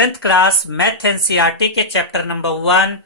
11th class math NCERT के chapter number 1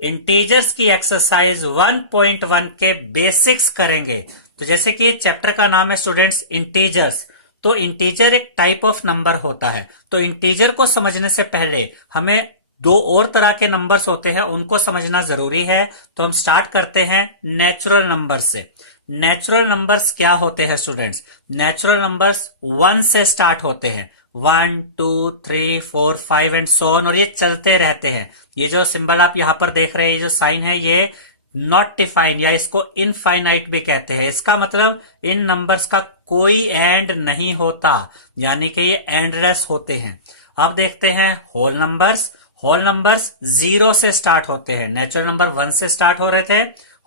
integers की exercise 1.1 के बेसिक्स करेंगे। तो जैसे कि चैप्टर का नाम है स्टूडेंट्स इंटीजर्स, तो इंटीजर एक टाइप ऑफ नंबर होता है। तो इंटीजर को समझने से पहले हमें दो और तरह के नंबर्स होते हैं, उनको समझना जरूरी है। तो हम स्टार्ट करते हैं नेचुरल नंबर से। नेचुरल नंबर्स क्या होते हैं स्टूडेंट्स? नेचुरल नंबर्स 1 से स्टार्ट होते हैं, 1 2 3 4 5 एंड सो ऑन, और ये चलते रहते हैं। ये जो सिंबल आप यहां पर देख रहे हैं, ये जो साइन है, ये नॉट डिफाइन या इसको इनफाइनाइट भी कहते हैं। इसका मतलब इन नंबर्स का कोई एंड नहीं होता, यानी कि ये एंडलेस होते हैं। अब देखते हैं होल नंबर्स। होल नंबर्स 0 से स्टार्ट होते हैं। नेचुरल नंबर 1 से स्टार्ट हो रहे थे,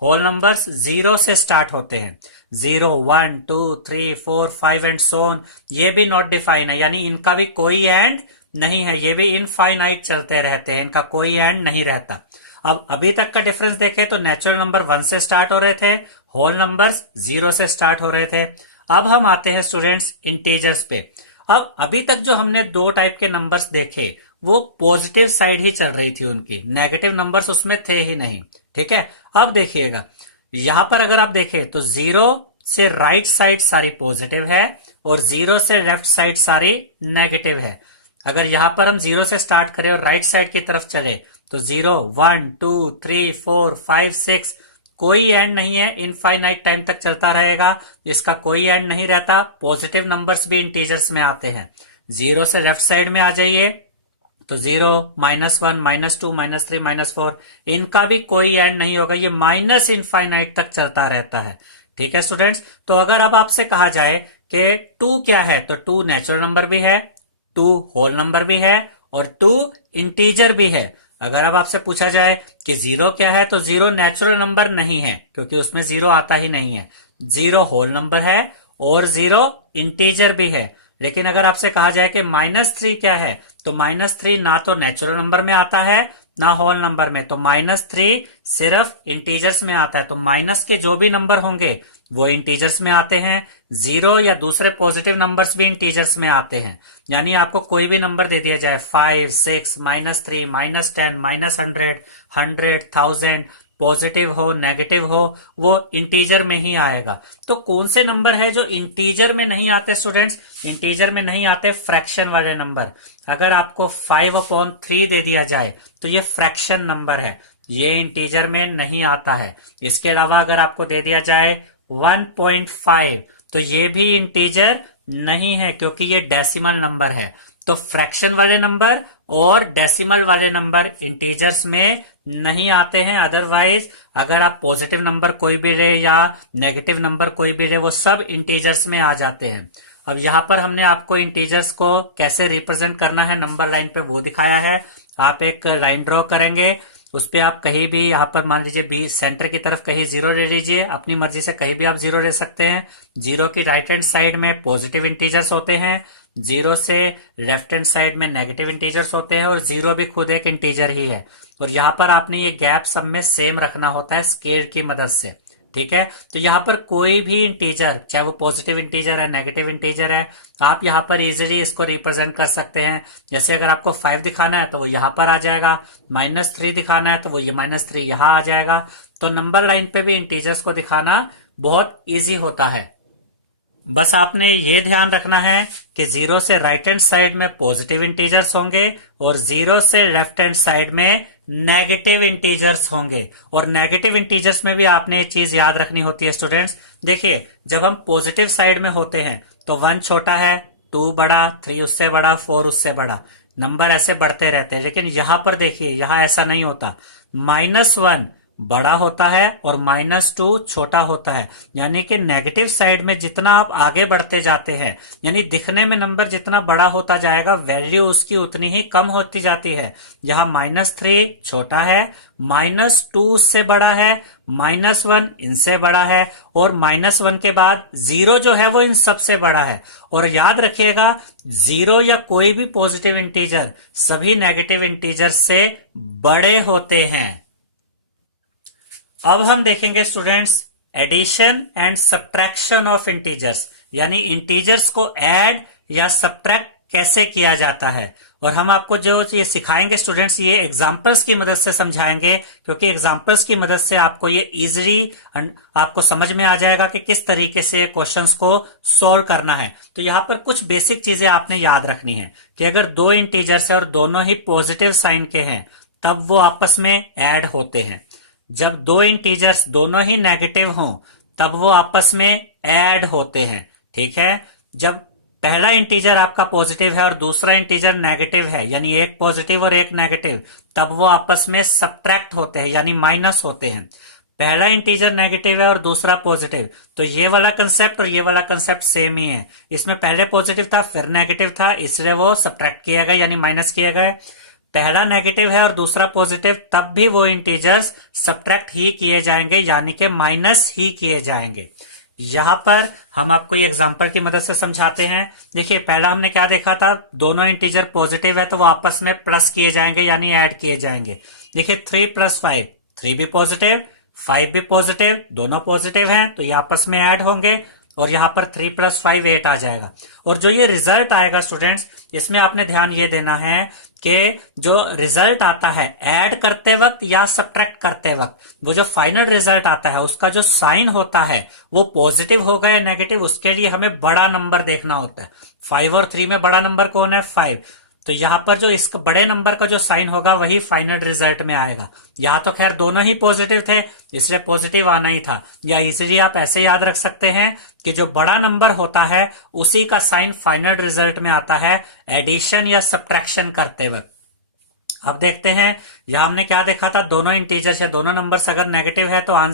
होल नंबर्स 0 से स्टार्ट होते हैं। 0 1 2 3 4 5 एंड सो ऑन। ये भी नॉट डिफाइन है, यानी इनका भी कोई एंड नहीं है, ये भी इनफाइनाइट चलते रहते हैं, इनका कोई एंड नहीं रहता। अब अभी तक का डिफरेंस देखें तो नेचुरल नंबर 1 से स्टार्ट हो रहे थे, होल नंबर्स 0 से स्टार्ट हो रहे थे। अब हम आते हैं स्टूडेंट्स इंटीजर्स पे। अब अभी तक जो हमने दो टाइप के नंबर्स देखे वो पॉजिटिव साइड ही चल रही थी उनकी, नेगेटिव नंबर्स उसमें थे ही नहीं। ठीक है, अब देखिएगा यहां पर अगर आप देखें तो 0 से राइट साइड सारी पॉजिटिव है और 0 से लेफ्ट साइड सारी नेगेटिव है। अगर यहां पर हम 0 से स्टार्ट करें और राइट साइड की तरफ चले तो 0 1 2 3 4 5 6, कोई एंड नहीं है, इनफाइनाइट टाइम तक चलता रहेगा, इसका कोई एंड नहीं रहता। पॉजिटिव नंबर्स भी इंटीजर्स में आते हैं। 0 से लेफ्ट साइड में आ जाइए तो 0 -1 -2 -3 -4, इनका भी कोई एंड नहीं होगा, ये माइनस इनफाइनाइट तक चलता रहता है। ठीक है स्टूडेंट्स, तो अगर अब आपसे कहा जाए कि 2 क्या है, तो 2 नेचुरल नंबर भी है, 2 होल नंबर भी है और 2 इंटीजर भी है। अगर अब आपसे पूछा जाए कि 0 क्या है, तो 0 नेचुरल नंबर नहीं है, क्योंकि उसमें 0 आता ही नहीं है। 0 होल नंबर है और 0 इंटीजर भी है। लेकिन अगर आपसे कहा जाए कि -3 क्या है, तो -3 ना तो नेचुरल नंबर में आता है ना होल नंबर में, तो -3 सिर्फ इंटीजर्स में आता है। तो माइनस के जो भी नंबर होंगे वो इंटीजर्स में आते हैं। 0 या दूसरे पॉजिटिव नंबर्स भी इंटीजर्स में आते हैं। यानी आपको कोई भी नंबर दे दिया जाए, 5 6 -3 -10 -100 100 1000, पॉजिटिव हो नेगेटिव हो, वो इंटीजर में ही आएगा। तो कौन से नंबर है जो इंटीजर में नहीं आते स्टूडेंट्स? इंटीजर में नहीं आते फ्रैक्शन वाले नंबर। अगर आपको 5/3 दे दिया जाए तो ये फ्रैक्शन नंबर है, ये इंटीजर में नहीं आता है। इसके अलावा अगर आपको दे दिया जाए 1.5 तो ये भी इंटीजर नहीं है, क्योंकि ये डेसिमल नंबर है। तो फ्रैक्शन वाले नंबर और डेसिमल वाले नंबर इंटीजर्स में नहीं आते हैं। अदरवाइज अगर आप पॉजिटिव नंबर कोई भी ले या नेगेटिव नंबर कोई भी ले, वो सब इंटीजर्स में आ जाते हैं। अब यहां पर हमने आपको इंटीजर्स को कैसे रिप्रेजेंट करना है नंबर लाइन पे वो दिखाया है। आप एक लाइन ड्रॉ करेंगे, उस पे आप कहीं भी यहाँ पर मान लीजिए बी सेंटर की तरफ कहीं 0 ले लीजिए, अपनी मर्जी से कहीं भी आप 0 ले सकते हैं। 0 की राइट हैंड साइड में पॉजिटिव इंटीजर्स होते हैं, 0 से लेफ्ट हैंड साइड में नेगेटिव इंटीजर्स होते हैं, और 0 भी खुद एक इंटीजर ही है। और यहाँ पर आपने ये गैप सब में सेम रखना होता है स्केल की मदद से। ठीक है, तो यहाँ पर कोई भी इंटीजर, चाहे वो पॉजिटिव इंटीजर है नेगेटिव इंटीजर है, आप यहाँ पर इजीली इसको रिप्रेजेंट कर सकते हैं। जैसे अगर आपको 5 दिखाना है तो वो यहाँ पर आ जाएगा, -3 दिखाना है तो वो ये -3 यहाँ आ जाएगा। तो नंबर लाइन पे भी इंटीजर्स को दिखाना बहुत इजी होता है। बस आपने ये ध्यान रखना है कि 0 से राइट हैंड साइड में पॉजिटिव इंटीजर्स होंगे और 0 से लेफ्ट हैंड साइड में नेगेटिव इंटीजर्स होंगे। और नेगेटिव इंटीजर्स में भी आपने ये चीज याद रखनी होती है स्टूडेंट्स। देखिए, जब हम पॉजिटिव साइड में होते हैं तो 1 छोटा है, 2 बड़ा, 3 उससे बड़ा, 4 उससे बड़ा, नंबर ऐसे बढ़ते रहते हैं। लेकिन यहां पर देखिए, यहां ऐसा नहीं होता। -1 बड़ा होता है और -2 छोटा होता है। यानी कि नेगेटिव साइड में जितना आप आगे बढ़ते जाते हैं, यानी दिखने में नंबर जितना बड़ा होता जाएगा, वैल्यू उसकी उतनी ही कम होती जाती है। यहाँ -3 छोटा है, -2 उससे बड़ा है, -1 इनसे बड़ा है, और -1 के बाद 0 जो है वो इन सबसे बड़ा है। और याद रखिएगा, 0 या कोई भी पॉजिटिव इंटीजर सभी नेगेटिव इंटीजर से बड़े होते हैं। अब हम देखेंगे students addition and subtraction of integers, यानी इंटीजर्स को ऐड या सब्ट्रैक्ट कैसे किया जाता है। और हम आपको जो ये सिखाएंगे स्टूडेंट्स, ये एग्जाम्पल्स की मदद से समझाएंगे, क्योंकि एग्जाम्पल्स की मदद से आपको ये इजीली आपको समझ में आ जाएगा कि किस तरीके से क्वेश्चंस को सोल्व करना है। तो यहाँ पर कुछ बेसिक चीजें आपने याद रखनी है कि अगर दो इंटीजर्स है और दोनों ही पॉजिटिव साइन के हैं तब वो आपस में ऐड होते हैं। जब दो इंटीजर्स दोनों ही नेगेटिव हों तब वो आपस में ऐड होते हैं। ठीक है, जब पहला इंटीजर आपका पॉजिटिव है और दूसरा इंटीजर नेगेटिव है, यानी एक पॉजिटिव और एक नेगेटिव, तब वो आपस में सब्ट्रैक्ट होते हैं यानी माइनस होते हैं। पहला इंटीजर नेगेटिव है और दूसरा पॉजिटिव, तो ये वाला कंसेप्ट और ये वाला कंसेप्ट सेम ही है। इसमें पहले पॉजिटिव था फिर नेगेटिव था, इसलिए वो सब्ट्रैक्ट किया गया यानी माइनस किया गया। पहला नेगेटिव है और दूसरा पॉजिटिव, तब भी वो इंटीजर्स सब्ट्रैक्ट ही किए जाएंगे यानी कि माइनस ही किए जाएंगे। यहां पर हम आपको ये एग्जांपल की मदद से समझाते हैं। देखिए पहला हमने क्या देखा था, दोनों इंटीजर पॉजिटिव है तो वो आपस में प्लस किए जाएंगे यानी ऐड किए जाएंगे। देखिए 3 + 5, 3 भी पॉजिटिव 5 भी पॉजिटिव, दोनों पॉजिटिव हैं तो ये आपस में ऐड होंगे और यहाँ पर 3 + 5 8 आ जाएगा। और जो ये रिजल्ट आएगा स्टूडेंट्स, इसमें आपने ध्यान ये देना है कि जो रिजल्ट आता है ऐड करते वक्त या सब्ट्रैक्ट करते वक्त, वो जो फाइनल रिजल्ट आता है उसका जो साइन होता है वो पॉजिटिव होगा या नेगेटिव, उसके लिए हमें बड़ा नंबर देखना होता है। 5 और 3 में बड़ा नंबर कौन है, 5। तो यहां पर जो इसका बड़े नंबर का जो साइन होगा वही फाइनल रिजल्ट में आएगा। यहां तो खैर दोनों ही पॉजिटिव थे इसलिए पॉजिटिव आना ही था, या इसीलिए आप ऐसे याद रख सकते हैं कि जो बड़ा नंबर होता है उसी का साइन फाइनल रिजल्ट में आता है एडिशन या सब्ट्रैक्शन करते वक्त। अब देखते हैं यहां हमने क्या देखा था, दोनों इंटीजर्स या दोनों नंबर्स अगर नेगेटिव है तो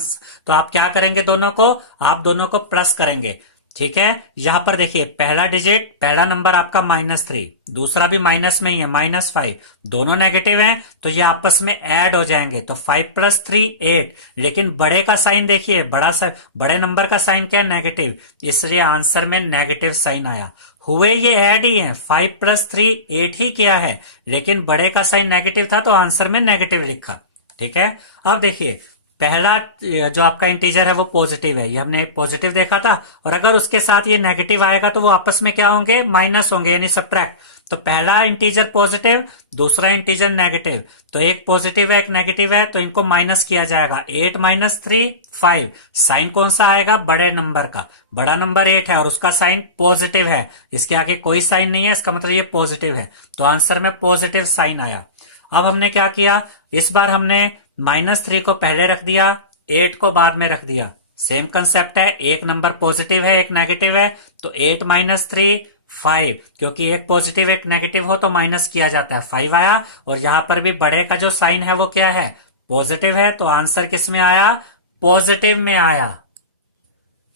तो आप क्या करेंगे, आप दोनों को प्लस करेंगे। ठीक है, यहां पर देखिए पहला डिजिट, पहला नंबर आपका -3, दूसरा भी माइनस में ही है -5, दोनों नेगेटिव हैं तो ये आपस में ऐड हो जाएंगे। तो 5 + 3 8, लेकिन बड़े का साइन देखिए, बड़े नंबर का साइन क्या है, नेगेटिव, इसलिए आंसर में नेगेटिव साइन आया। हुए ये ऐड ही है, 5 + 3 8 ही किया है, लेकिन बड़े का साइन नेगेटिव था तो आंसर में नेगेटिव लिखा। ठीक है, अब देखिए पहला जो आपका इंटीजर है वो पॉजिटिव है, ये हमने पॉजिटिव देखा था, और अगर उसके साथ ये नेगेटिव आएगा तो वो आपस में क्या होंगे, माइनस होंगे यानी सब्ट्रैक्ट। तो पहला इंटीजर पॉजिटिव, दूसरा इंटीजर नेगेटिव, तो एक पॉजिटिव है एक नेगेटिव है तो इनको माइनस किया जाएगा। 8 - 3 5, साइन कौन सा आएगा, बड़े नंबर का, बड़ा नंबर 8 है और उसका साइन पॉजिटिव है, इसके आगे कोई साइन नहीं है, इसका मतलब ये पॉजिटिव है, तो आंसर में पॉजिटिव साइन आया। अब हमने क्या किया, इस बार हमने -3 को पहले रख दिया, 8 को बाद में रख दिया। सेम कंसेप्ट है, एक नंबर पॉजिटिव है एक नेगेटिव है, तो 8 - 3 5, क्योंकि एक पॉजिटिव एक नेगेटिव हो तो माइनस किया जाता है, 5 आया। और यहां पर भी बड़े का जो साइन है वो क्या है, पॉजिटिव है, तो आंसर किस में आया, पॉजिटिव में आया।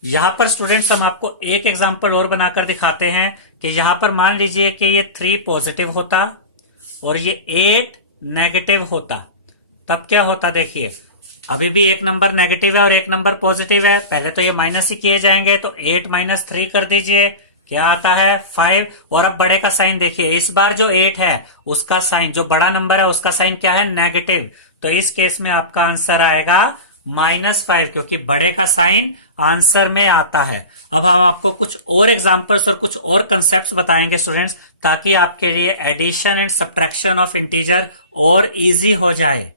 यहां पर स्टूडेंट्स हम आपको एक एग्जांपल और बनाकर दिखाते हैं कि यहां पर मान लीजिए कि ये 3 पॉजिटिव होता और ये 8 नेगेटिव होता, तब क्या होता, देखिए अभी भी एक नंबर नेगेटिव है और एक नंबर पॉजिटिव है, पहले तो ये माइनस ही किए जाएंगे, तो 8 - 3 कर दीजिए, क्या आता है 5। और अब बड़े का साइन देखिए, इस बार जो 8 है उसका साइन, जो बड़ा नंबर है उसका साइन क्या है, नेगेटिव, तो इस केस में आपका आंसर आएगा -5, क्योंकि बड़े का साइन आंसर में आता है। अब हम आपको कुछ और एग्जांपल्स और कुछ और कंसेप्ट्स बताएंगे स्टूडेंट्स, ताकि आपके लिए addition and subtraction of integer और इजी हो जाए।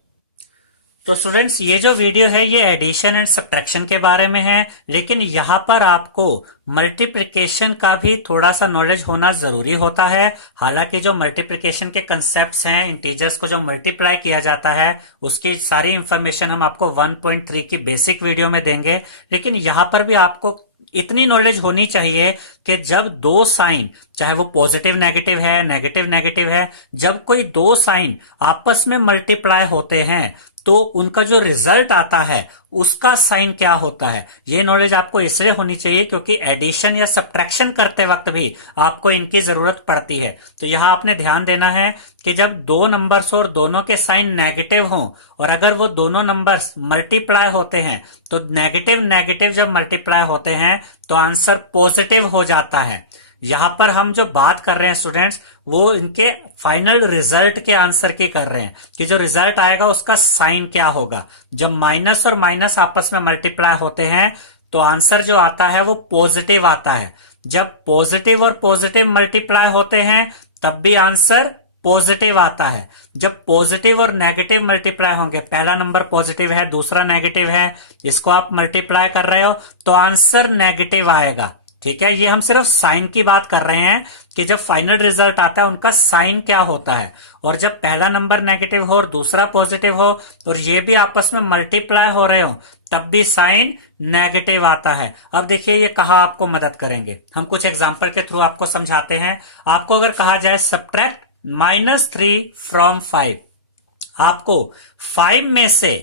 तो स्टूडेंट्स ये जो वीडियो है ये एडिशन एंड सब्ट्रैक्शन के बारे में है, लेकिन यहाँ पर आपको मल्टीप्लिकेशन का भी थोड़ा सा नॉलेज होना जरूरी होता है। हालांकि जो मल्टीप्लिकेशन के कंसेप्ट्स हैं, इंटीजर्स को जो मल्टीप्लाई किया जाता है उसकी सारी इंफॉर्मेशन हम आपको 1.3 की बेसिक वीडियो में देंगे, लेकिन यहाँ पर भी आपको इतनी नॉलेज होनी चाहिए कि जब दो साइन, चाहे वो पॉजिटिव नेगेटिव है नेगेटिव नेगेटिव है, जब कोई दो साइन आपस में मल्टीप्लाई होते हैं तो उनका जो रिजल्ट आता है उसका साइन क्या होता है, ये नॉलेज आपको इसलिए होनी चाहिए क्योंकि एडिशन या सब्ट्रैक्शन करते वक्त भी आपको इनकी जरूरत पड़ती है। तो यहां आपने ध्यान देना है कि जब दो नंबर्स और दोनों के साइन नेगेटिव हों और अगर वो दोनों नंबर्स मल्टीप्लाई होते हैं तो नेगेटिव नेगेटिव जब मल्टीप्लाई होते हैं तो आंसर पॉजिटिव हो जाता है। यहां पर हम जो बात कर रहे हैं स्टूडेंट्स वो इनके फाइनल रिजल्ट के आंसर की कर रहे हैं कि जो रिजल्ट आएगा उसका साइन क्या होगा। जब माइनस और माइनस आपस में मल्टीप्लाई होते हैं तो आंसर जो आता है वो पॉजिटिव आता है। जब पॉजिटिव और पॉजिटिव मल्टीप्लाई होते हैं तब भी आंसर पॉजिटिव आता है। जब पॉजिटिव और नेगेटिव मल्टीप्लाई होंगे, पहला नंबर पॉजिटिव है, दूसरा नेगेटिव है, इसको आप मल्टीप्लाई कर रहे हो तो आंसर नेगेटिव आएगा। ठीक है, ये हम सिर्फ साइन की बात कर रहे हैं कि जब फाइनल रिजल्ट आता है उनका साइन क्या होता है। और जब पहला नंबर नेगेटिव हो और दूसरा पॉजिटिव हो और ये भी आपस में मल्टीप्लाई हो रहे हो तब भी साइन नेगेटिव आता है। अब देखिए ये कहा आपको मदद करेंगे, हम कुछ एग्जांपल के थ्रू आपको समझाते हैं। आपको अगर कहा जाए सब्ट्रैक्ट -3 फ्रॉम 5, आपको 5 में से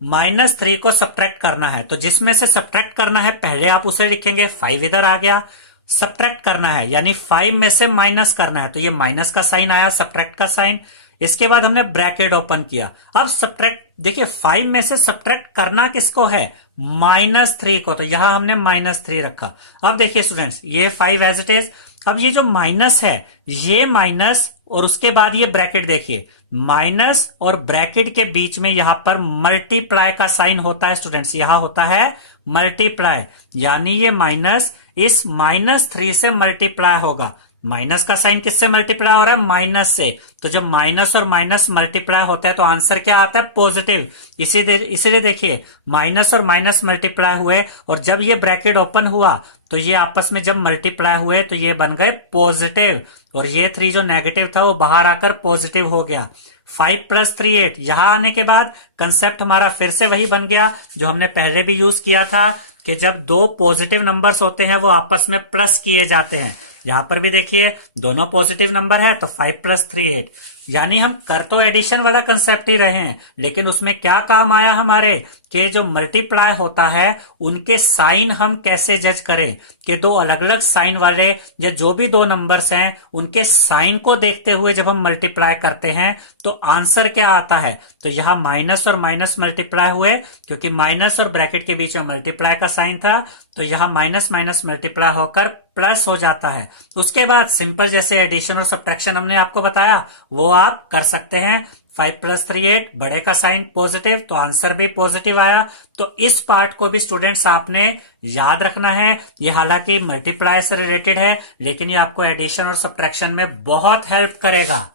-3 को सब्ट्रैक्ट करना है। तो जिसमें से सब्ट्रैक्ट करना है पहले आप उसे लिखेंगे, 5 इधर आ गया, सब्ट्रैक्ट करना है यानी 5 में से माइनस करना है तो ये माइनस का साइन आया, सब्ट्रैक्ट का साइन। इसके बाद हमने ब्रैकेट ओपन किया। अब सब्ट्रैक्ट, देखिए 5 में से सब्ट्रैक्ट करना किसको है, -3 को, तो यहां हमने -3 रखा। अब देखिए स्टूडेंट्स, ये 5 एज इट इज। अब ये जो माइनस है, ये माइनस और उसके बाद ये ब्रैकेट, देखिए माइनस और ब्रैकेट के बीच में यहां पर मल्टीप्लाई का साइन होता है स्टूडेंट्स, यहां होता है मल्टीप्लाई, यानी ये माइनस इस -3 से मल्टीप्लाई होगा। माइनस का साइन किससे मल्टीप्लाई हो रहा है, माइनस से। तो जब माइनस और माइनस मल्टीप्लाई होता है तो आंसर क्या आता है, पॉजिटिव। इसीलिए देखिए माइनस और माइनस मल्टीप्लाई हुए और जब ये ब्रैकेट ओपन हुआ तो ये आपस में जब मल्टीप्लाई हुए तो ये बन गए पॉजिटिव और ये 3 जो नेगेटिव था वो बाहर आकर पॉजिटिव हो गया। 5 + 3 8, यहां आने के बाद कंसेप्ट हमारा फिर से वही बन गया जो हमने पहले भी यूज किया था कि जब दो पॉजिटिव नंबर्स होते हैं वो आपस में प्लस किए जाते हैं। यहां पर भी देखिए दोनों पॉजिटिव नंबर है तो 5 + 3 8, यानी हम कर तो एडिशन वाला कंसेप्ट ही रहे हैं लेकिन उसमें क्या काम आया हमारे कि जो मल्टीप्लाई होता है उनके साइन हम कैसे जज करें कि दो अलग अलग साइन वाले या जो भी दो नंबर्स हैं उनके साइन को देखते हुए जब हम मल्टीप्लाई करते हैं तो आंसर क्या आता है। तो यहां माइनस और माइनस मल्टीप्लाई हुए क्योंकि माइनस और ब्रैकेट के बीच में मल्टीप्लाई का साइन था तो यहां माइनस माइनस मल्टीप्लाई होकर प्लस हो जाता है। उसके बाद सिंपल जैसे एडिशन और सब्ट्रैक्शन हमने आपको बताया वो आप कर सकते हैं। 5 + 3 8, बड़े का साइन पॉजिटिव तो आंसर भी पॉजिटिव आया। तो इस पार्ट को भी स्टूडेंट्स आपने याद रखना है। ये हालांकि मल्टीप्लाई से रिलेटेड है लेकिन ये आपको एडिशन और सब्ट्रैक्शन में बहुत हेल्प करेगा।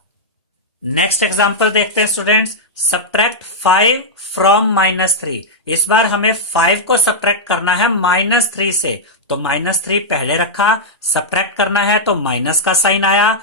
नेक्स्ट एग्जांपल देखते हैं स्टूडेंट्स, सब्ट्रैक्ट 5 फ्रॉम -3। इस बार हमें 5 को सब्ट्रैक्ट करना है -3 से, तो -3 पहले रखा, सब्ट्रैक्ट करना है तो माइनस का साइन आया।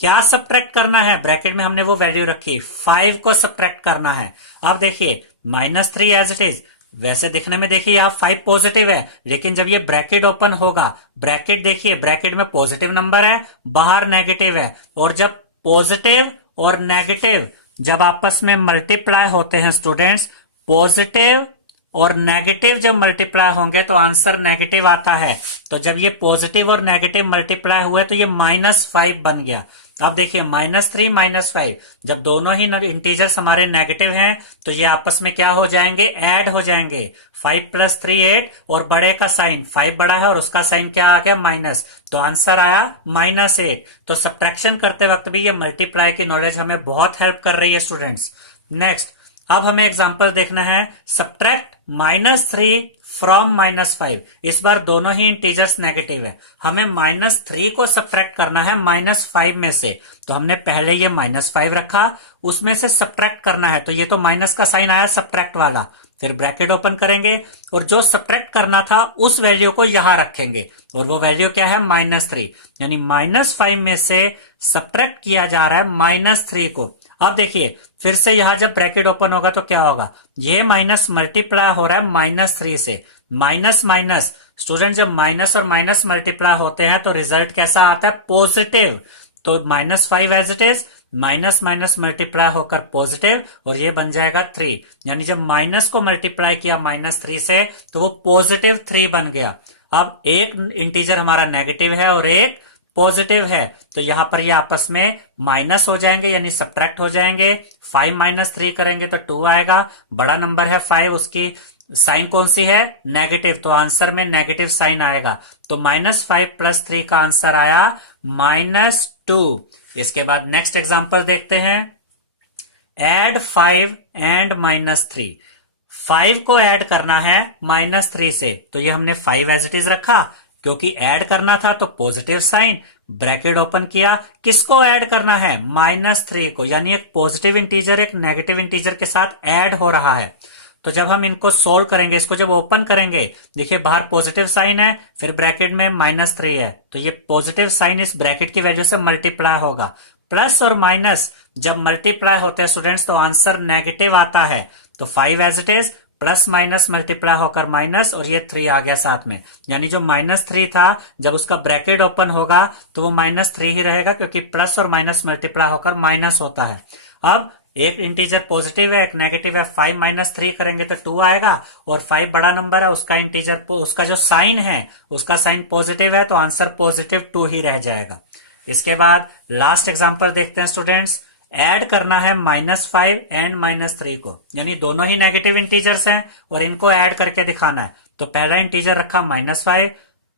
क्या सब्ट्रैक्ट करना है, ब्रैकेट में हमने वो वैल्यू रखी, 5 को सब्ट्रैक्ट करना है। अब देखिए -3 एज इट इज, वैसे दिखने में देखिए यहाँ 5 पॉजिटिव है लेकिन जब ये ब्रैकेट ओपन होगा, ब्रैकेट देखिए ब्रैकेट में पॉजिटिव नंबर है, बाहर नेगेटिव है, और जब पॉजिटिव और नेगेटिव जब आपस में मल्टीप्लाई होते हैं स्टूडेंट्स, पॉजिटिव और नेगेटिव जब मल्टीप्लाई होंगे तो आंसर नेगेटिव आता है। तो जब ये पॉजिटिव और नेगेटिव मल्टीप्लाई हुए तो ये -5 बन गया। अब देखिए -3 -5, जब दोनों ही इंटीजर्स हमारे नेगेटिव हैं तो ये आपस में क्या हो जाएंगे, ऐड हो जाएंगे। 5 + 3 8 और बड़े का साइन 5 बड़ा है और उसका साइन क्या आ गया, माइनस, तो आंसर आया -8। तो सब्ट्रैक्शन करते वक्त भी ये मल्टीप्लाई की नॉलेज हमें बहुत हेल्प कर रही है स्टूडेंट्स। नेक्स्ट, अब हमें एग्जांपल देखना है, सब्ट्रैक्ट -3 फ्रॉम -5। इस बार दोनों ही इंटीजर्स नेगेटिव है, हमें -3 को सब्ट्रैक्ट करना है -5 में से, तो हमने पहले ये -5 रखा, उसमें से सब्ट्रैक्ट करना है तो ये तो माइनस का साइन आया सब्ट्रैक्ट वाला, फिर ब्रैकेट ओपन करेंगे और जो सब्ट्रैक्ट करना था उस वैल्यू को यहां रखेंगे और वो वैल्यू क्या है, -3, यानी -5 में से सब्ट्रैक्ट किया जा रहा है -3 को। अब देखिए फिर से यहां जब ब्रैकेट ओपन होगा तो क्या होगा, ये माइनस मल्टीप्लाई हो रहा है -3 से, माइनस माइनस, स्टूडेंट जब माइनस और माइनस मल्टीप्लाई होते हैं तो रिजल्ट कैसा आता है, पॉजिटिव। तो -5 as it is, minus minus multiply होकर पॉजिटिव और ये बन जाएगा 3, यानी जब माइनस को मल्टीप्लाई किया -3 से तो वो +3 बन गया। अब एक इंटीजर हमारा नेगेटिव है और एक पॉजिटिव है तो यहां पर ये आपस में माइनस हो जाएंगे यानी सब्ट्रैक्ट हो जाएंगे। 5 - 3 करेंगे तो 2 आएगा, बड़ा नंबर है 5, उसकी साइन कौन सी है, नेगेटिव, तो आंसर में नेगेटिव साइन आएगा। तो -5 + 3 का आंसर आया -2। इसके बाद नेक्स्ट एग्जांपल देखते हैं, ऐड 5 एंड -3। 5 को ऐड करना है -3 से, तो ये हमने 5 एज इट इज रखा क्योंकि ऐड करना था तो पॉजिटिव साइन, ब्रैकेट ओपन किया, किसको ऐड करना है, -3 को, यानी एक पॉजिटिव इंटीजर एक नेगेटिव इंटीजर के साथ ऐड हो रहा है। तो जब हम इनको सोल्व करेंगे, इसको जब ओपन करेंगे, देखिए बाहर पॉजिटिव साइन है, फिर ब्रैकेट में -3 है, तो ये पॉजिटिव साइन इस ब्रैकेट की वैल्यू से मल्टीप्लाई होगा। प्लस और माइनस जब मल्टीप्लाई होते हैं स्टूडेंट्स तो आंसर नेगेटिव आता है। तो 5 as it is, plus minus multiply होकर माइनस, और ये 3 आ गया साथ में, यानी जो -3 था जब उसका ब्रैकेट ओपन होगा तो वो -3 ही रहेगा, क्योंकि प्लस और माइनस मल्टीप्लाई होकर माइनस होता है। अब एक इंटीजर पॉजिटिव है एक नेगेटिव है, 5 - 3 करेंगे तो 2 आएगा, और 5 बड़ा नंबर है, उसका इंटीजर उसका जो साइन है उसका साइन पॉजिटिव है, तो आंसर +2 ही रह जाएगा। इसके बाद लास्ट एग्जांपल देखते हैं स्टूडेंट्स। ऐड करना है -5 एंड -3 को, यानी दोनों ही नेगेटिव इंटीजर्स हैं और इनको ऐड करके दिखाना है। तो पहला इंटीजर रखा -5,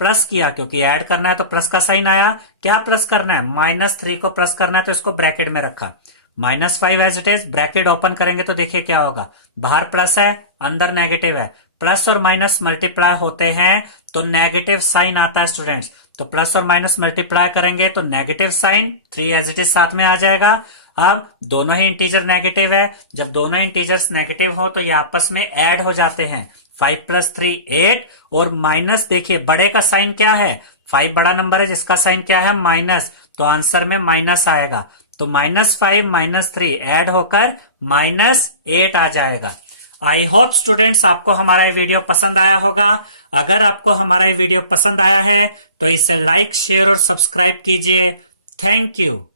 प्लस किया, क्योंकि ऐड करना है तो प्लस का साइन आया। क्या प्लस करना है, -3 को प्लस करना है, तो इसको ब्रैकेट में रखा। -5 as it is, bracket open करेंगे तो देखिए क्या होगा, बाहर प्लस है अंदर नेगेटिव है, प्लस और माइनस मल्टीप्लाई होते हैं तो नेगेटिव साइन आता है स्टूडेंट्स। तो प्लस और माइनस मल्टीप्लाई करेंगे तो negative sign, 3 as it is साथ में आ जाएगा। अब दोनों ही इंटीजर नेगेटिव है, जब दोनों इंटीजर्स नेगेटिव हो तो ये आपस में ऐड हो जाते हैं। 5 + 3 8, और माइनस देखिए बड़े का साइन क्या है, 5 बड़ा नंबर है जिसका साइन क्या है, माइनस, तो आंसर में माइनस आएगा। तो -5 - 3 ऐड होकर -8 आ जाएगा। आई होप स्टूडेंट्स आपको हमारा ये वीडियो पसंद आया होगा। अगर आपको हमारा ये वीडियो पसंद आया है तो इसे लाइक शेयर और सब्सक्राइब कीजिए। Thank you.